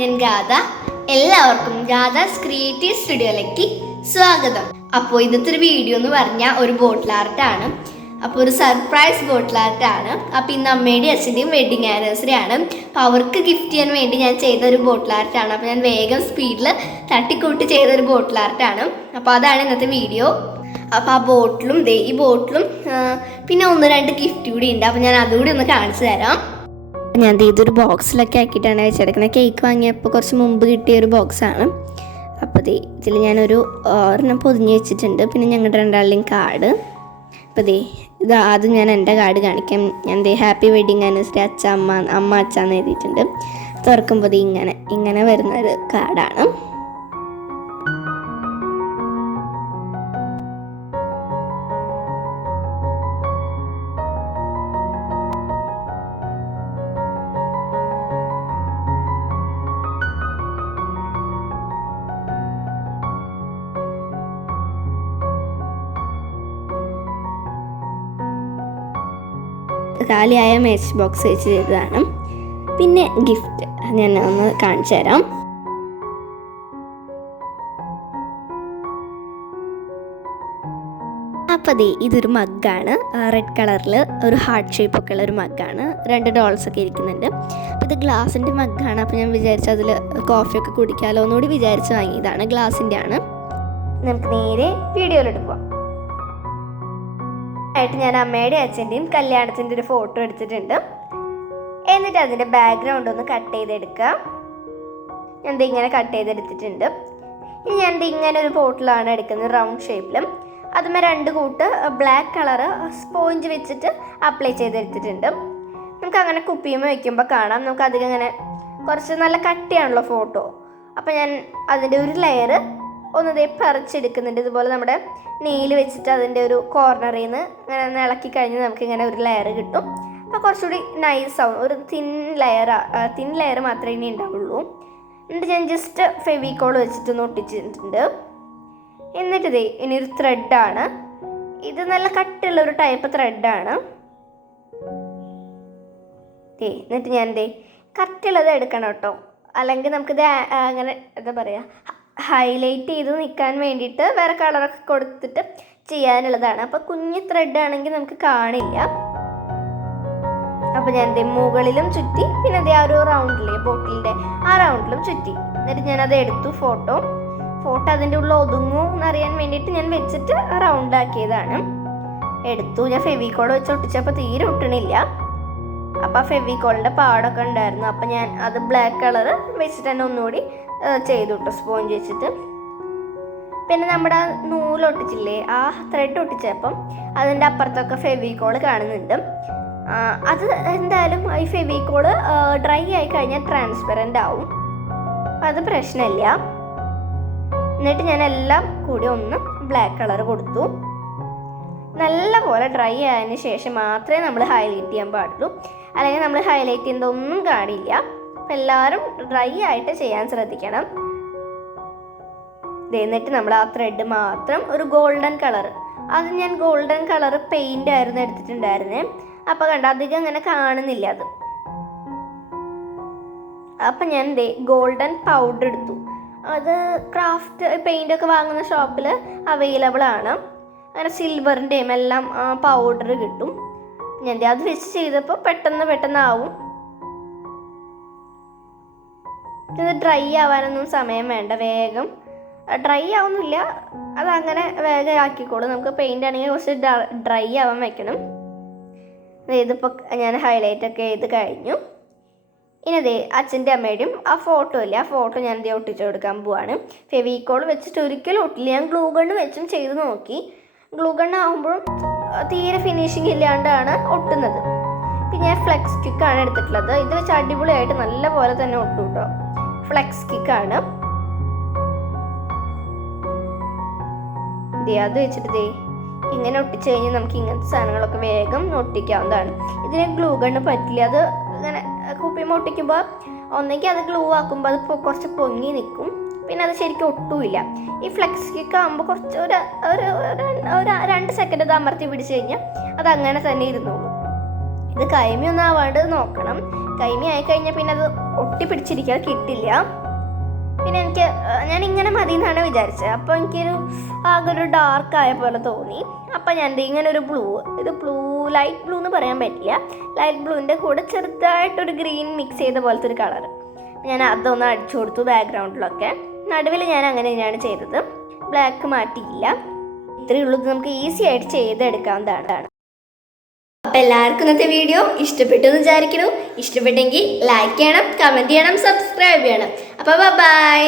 ഞാൻ ഗാഥ. എല്ലാവർക്കും ഗാഥാസ് ക്രിയേറ്റീവ് സ്റ്റുഡിയോയിലേക്ക് സ്വാഗതം. അപ്പോൾ ഇന്നത്തെ ഒരു വീഡിയോ എന്ന് പറഞ്ഞാൽ ഒരു ബോട്ടിൽ ആർട്ടാണ്. അപ്പോൾ ഒരു സർപ്രൈസ് ബോട്ടിൽ ആർട്ടാണ്. അപ്പോൾ ഇന്ന് അമ്മയുടെയും അച്ഛൻ്റെയും വെഡിങ് ആനിവേഴ്സറി ആണ്. അപ്പോൾ അവർക്ക് ഗിഫ്റ്റ് ചെയ്യാൻ വേണ്ടി ഞാൻ ചെയ്ത ഒരു ബോട്ടിൽ ആർട്ടാണ്. അപ്പോൾ ഞാൻ വേഗം സ്പീഡിൽ തട്ടിക്കൂട്ടി ചെയ്തൊരു ബോട്ടിൽ ആർട്ടാണ്. അപ്പോൾ അതാണ് ഇന്നത്തെ വീഡിയോ. അപ്പോൾ ആ ബോട്ടിലും ഈ ബോട്ടിലും പിന്നെ ഒന്ന് രണ്ട് ഗിഫ്റ്റ് കൂടി ഉണ്ട്. അപ്പോൾ ഞാൻ അതുകൂടി ഒന്ന് കാണിച്ചു തരാം. ഞാൻ ഇതൊരു ബോക്സിലൊക്കെ ആക്കിയിട്ടാണ് വെച്ചെടുക്കുന്നത്. കേക്ക് വാങ്ങിയപ്പോൾ കുറച്ച് മുമ്പ് കിട്ടിയ ഒരു ബോക്സാണ്. അപ്പോൾ ഇതിൽ ഞാനൊരു ഒരെണ്ണം പൊതിഞ്ഞ് വെച്ചിട്ടുണ്ട്. പിന്നെ ഞങ്ങളുടെ രണ്ടാളുടെയും കാർഡ്. അപ്പോൾ ഇത് ആദ്യം ഞാൻ എൻ്റെ കാർഡ് കാണിക്കാം. ഞാൻ ഹാപ്പി വെഡിങ് ആനിവേഴ്സറി അച്ഛ അമ്മ അച്ഛന്ന് എഴുതിയിട്ടുണ്ട്. തുറക്കുമ്പോൾ ഇങ്ങനെ വരുന്നൊരു കാർഡാണ്. കാലിയായ മാച്ച് ബോക്സ് വെച്ച് ചെയ്തതാണ്. പിന്നെ ഗിഫ്റ്റ് ഞാൻ ഒന്ന് കാണിച്ചു തരാം. അപ്പോൾ ഇതൊരു മഗ്ഗാണ്. റെഡ് കളറിൽ ഒരു ഹാർട്ട് ഷേപ്പൊക്കെ ഉള്ള ഒരു മഗ്ഗാണ്. 2 ഡോൾസൊക്കെ ഇരിക്കുന്നുണ്ട്. അപ്പോൾ ഇത് ഗ്ലാസിൻ്റെ മഗ്ഗാണ്. അപ്പോൾ ഞാൻ വിചാരിച്ചു അതിൽ കോഫിയൊക്കെ കുടിക്കാമല്ലോ എന്നുകൂടി വിചാരിച്ച് വാങ്ങിയതാണ്. ഗ്ലാസിൻ്റെ ആണ്. നമുക്ക് നേരെ വീഡിയോയിലോട്ട് പോവാം. ആയിട്ട് ഞാൻ അമ്മയുടെയും അച്ഛൻ്റെയും കല്യാണത്തിൻ്റെ ഒരു ഫോട്ടോ എടുത്തിട്ടുണ്ട്. എന്നിട്ട് അതിൻ്റെ ബാക്ക്ഗ്രൗണ്ട് ഒന്ന് കട്ട് ചെയ്തെടുക്കാം. ഞാൻ ഇങ്ങനെ കട്ട് ചെയ്തെടുത്തിട്ടുണ്ട്. ഇനി ഞാൻ ഇങ്ങനെ ഒരു ബോട്ടിലാണ് എടുക്കുന്നത്, റൗണ്ട് ഷേപ്പിലും. അതുമേ 2 കൂട്ട് ബ്ലാക്ക് കളറ് സ്പോഞ്ച് വെച്ചിട്ട് അപ്ലൈ ചെയ്തെടുത്തിട്ടുണ്ട്. നമുക്ക് അങ്ങനെ കുപ്പിയുമ്പോൾ വയ്ക്കുമ്പോൾ കാണാം. നമുക്ക് അധികം ഇങ്ങനെ കുറച്ച് നല്ല കട്ടിയാണല്ലോ ഫോട്ടോ. അപ്പോൾ ഞാൻ അതിൻ്റെ ഒരു ലെയർ ഒന്ന് പറിച്ചെടുക്കുന്നുണ്ട്. ഇതുപോലെ നമ്മുടെ നെയിൽ വെച്ചിട്ട് അതിൻ്റെ ഒരു കോർണറിൽ നിന്ന് ഇങ്ങനെ ഇളക്കി കഴിഞ്ഞാൽ നമുക്കിങ്ങനെ ഒരു ലെയർ കിട്ടും. അപ്പോൾ കുറച്ചുകൂടി നൈസാവും. ഒരു തിൻ ലെയർ മാത്രമേ ഇനി ഉണ്ടാവുള്ളൂ. എന്നിട്ട് ഞാൻ ജസ്റ്റ് ഫെവിക്കോൾ വെച്ചിട്ടൊന്ന് ഒട്ടിച്ചിട്ടുണ്ട്. എന്നിട്ട് ഇനി ഒരു ത്രെഡാണ്. ഇത് നല്ല കട്ടിയുള്ളൊരു ടൈപ്പ് ത്രെഡാണ്. എന്നിട്ട് ഞാൻ കട്ടിയുള്ളത് എടുക്കണം കേട്ടോ. അല്ലെങ്കിൽ നമുക്കിത് അങ്ങനെ എന്താ പറയുക, ഹൈലൈറ്റ് ചെയ്ത് നിൽക്കാൻ വേണ്ടിയിട്ട് വേറെ കളറൊക്കെ കൊടുത്തിട്ട് ചെയ്യാനുള്ളതാണ്. അപ്പോൾ കുഞ്ഞ് ത്രെഡാണെങ്കിൽ നമുക്ക് കാണില്ല. അപ്പോൾ ഞാൻ മുകളിലും ചുറ്റി, പിന്നെ ആ ഒരു റൗണ്ടിലെ ബോട്ടിലിൻ്റെ ആ റൗണ്ടിലും ചുറ്റി. എന്നിട്ട് ഞാനത് എടുത്തു ഫോട്ടോ അതിൻ്റെ ഉള്ളിൽ ഒതുങ്ങും എന്നറിയാൻ വേണ്ടിയിട്ട് ഞാൻ വെച്ചിട്ട് റൗണ്ട് ആക്കിയതാണ്. എടുത്തു. ഞാൻ ഫെവിക്കോൾ വെച്ച് ഒട്ടിച്ചപ്പോൾ തീരെ ഒട്ടണില്ല. അപ്പോൾ ആ ഫെവിക്കോളിൻ്റെ പാടൊക്കെ ഉണ്ടായിരുന്നു. അപ്പോൾ ഞാൻ അത് ബ്ലാക്ക് കളറ് വെച്ചിട്ട് തന്നെ ഒന്നുകൂടി ചെയ്തു കേട്ടോ, സ്പോഞ്ച് വെച്ചിട്ട്. പിന്നെ നമ്മുടെ നൂലൊട്ടിച്ചില്ലേ, ആ ത്രെഡ് ഒട്ടിച്ചപ്പം അതിൻ്റെ അപ്പുറത്തൊക്കെ ഫെവിക്കോള് കാണുന്നുണ്ട്. അത് എന്തായാലും ഈ ഫെവിക്കോള് ഡ്രൈ ആയി കഴിഞ്ഞാൽ ട്രാൻസ്പെറൻ്റ് ആവും. അത് പ്രശ്നമില്ല. എന്നിട്ട് ഞാൻ എല്ലാം കൂടി ഒന്ന് ബ്ലാക്ക് കളർ കൊടുത്തു. നല്ല പോലെ ഡ്രൈ ആയതിനു ശേഷം മാത്രമേ നമ്മൾ ഹൈലൈറ്റ് ചെയ്യാൻ പാടുള്ളൂ. അല്ലെങ്കിൽ നമ്മൾ ഹൈലൈറ്റ് ചെയ്യുന്നതൊന്നും കാണില്ല. അപ്പം എല്ലാവരും ഡ്രൈ ആയിട്ട് ചെയ്യാൻ ശ്രദ്ധിക്കണം. എന്നിട്ട് നമ്മൾ ആ ത്രെഡ് മാത്രം ഒരു ഗോൾഡൻ കളർ, അത് ഞാൻ ഗോൾഡൻ കളർ പെയിൻ്റ് ആയിരുന്നു എടുത്തിട്ടുണ്ടായിരുന്നേ. അപ്പം കണ്ട അധികം അങ്ങനെ കാണുന്നില്ല അത്. അപ്പം ഞാൻ ഗോൾഡൻ പൗഡർ എടുത്തു. അത് ക്രാഫ്റ്റ് പെയിൻ്റൊക്കെ വാങ്ങുന്ന ഷോപ്പിൽ അവൈലബിൾ ആണ്. അങ്ങനെ സിൽവറിൻ്റെയും എല്ലാം പൗഡർ കിട്ടും. ഞാൻ അത് വെച്ച് ചെയ്തപ്പോൾ പെട്ടെന്ന് ഇത് ഡ്രൈ ആവാനൊന്നും സമയം വേണ്ട. വേഗം ഡ്രൈ ആവുന്നില്ല, അതങ്ങനെ വേഗം ആക്കിക്കോളും. നമുക്ക് പെയിൻ്റ് ആണെങ്കിൽ കുറച്ച് ഡ്രൈ ആവാൻ വെക്കണം. ഇതിപ്പോൾ ഞാൻ ഹൈലൈറ്റ് ഒക്കെ ചെയ്ത് കഴിഞ്ഞു. ഇനി അച്ഛൻ്റെ അമ്മയുടെയും ആ ഫോട്ടോ ഇല്ല, ആ ഫോട്ടോ ഞാൻ ഒട്ടിച്ചു കൊടുക്കാൻ പോവാണ്. ഫെവിക്കോൾ വെച്ചിട്ട് ഒരിക്കലും ഒട്ടില്ല. ഞാൻ ഗ്ലൂ ഗണ്ണ് വെച്ചും ചെയ്ത് നോക്കി. ഗ്ലൂ ഗണ്ണ് ആകുമ്പോഴും തീരെ ഫിനിഷിങ് ഇല്ലാണ്ടാണ് ഒട്ടുന്നത്. പിന്നെ ഞാൻ ഫ്ലെക്സ് കിക്കാണ് എടുത്തിട്ടുള്ളത്. ഇത് വെച്ച് അടിപൊളിയായിട്ട് നല്ല പോലെ തന്നെ ഒട്ടും കേട്ടോ. ഫ്ലെക്സ് കിക്കാണ്. അത് വെച്ചിട്ട് ഇങ്ങനെ ഒട്ടിച്ച് കഴിഞ്ഞാൽ നമുക്ക് ഇങ്ങനത്തെ സാധനങ്ങളൊക്കെ വേഗം ഒട്ടിക്കാവുന്നതാണ്. ഇതിന് ഗ്ലൂ ഗണ്ണ് പറ്റില്ല. അത് ഇങ്ങനെ കുപ്പിയുമ്പോൾ ഒട്ടിക്കുമ്പോൾ ഒന്നെങ്കിൽ അത് ഗ്ലൂ ആക്കുമ്പോൾ അത് കുറച്ച് പൊങ്ങി നിൽക്കും, പിന്നെ അത് ശരിക്കും ഒട്ടുമില്ല. ഈ ഫ്ലെക്സ് കിക്ക് ആകുമ്പോൾ കുറച്ച് ഒരു 2 സെക്കൻഡ് അത് അമർത്തി പിടിച്ച് കഴിഞ്ഞാൽ അത് അങ്ങനെ തന്നെ ഇരുന്നോളൂ. ഇത് കൈമി ഒന്നും ആവാണ്ട് നോക്കണം. കൈമി ആയിക്കഴിഞ്ഞാൽ പിന്നെ അത് ഒട്ടിപ്പിടിച്ചിരിക്കാതെ കിട്ടില്ല. പിന്നെ ഞാൻ ഇങ്ങനെ മതി എന്നാണ് വിചാരിച്ചത്. അപ്പോൾ എനിക്കൊരു ആകെ ഒരു ഡാർക്ക് ആയ പോലെ തോന്നി. അപ്പോൾ ഞാൻ ഇങ്ങനെ ഒരു ഇത് ലൈറ്റ് ബ്ലൂ എന്ന് പറയാൻ പറ്റില്ല, ലൈറ്റ് ബ്ലൂവിൻ്റെ കൂടെ ചെറുതായിട്ടൊരു ഗ്രീൻ മിക്സ് ചെയ്ത പോലത്തെ ഒരു കളർ ഞാൻ അതൊന്ന് അടിച്ചു കൊടുത്തു ബാക്ക്ഗ്രൗണ്ടിലൊക്കെ. നടുവിൽ ഞാൻ അങ്ങനെ തന്നെയാണ് ചെയ്തത്, ബ്ലാക്ക് മാറ്റിയില്ല. ഇത്രയേ ഉള്ളൂ, നമുക്ക് ഈസി ആയിട്ട് ചെയ്തെടുക്കാവുന്നതാണ്. അപ്പോൾ എല്ലാവർക്കും ഇന്നത്തെ വീഡിയോ ഇഷ്ടപ്പെട്ടു എന്ന് വിചാരിക്കുന്നു. ഇഷ്ടപ്പെട്ടെങ്കിൽ ലൈക്ക് ചെയ്യണം, കമൻറ്റ് ചെയ്യണം, സബ്സ്ക്രൈബ് ചെയ്യണം. അപ്പോൾ ബൈ.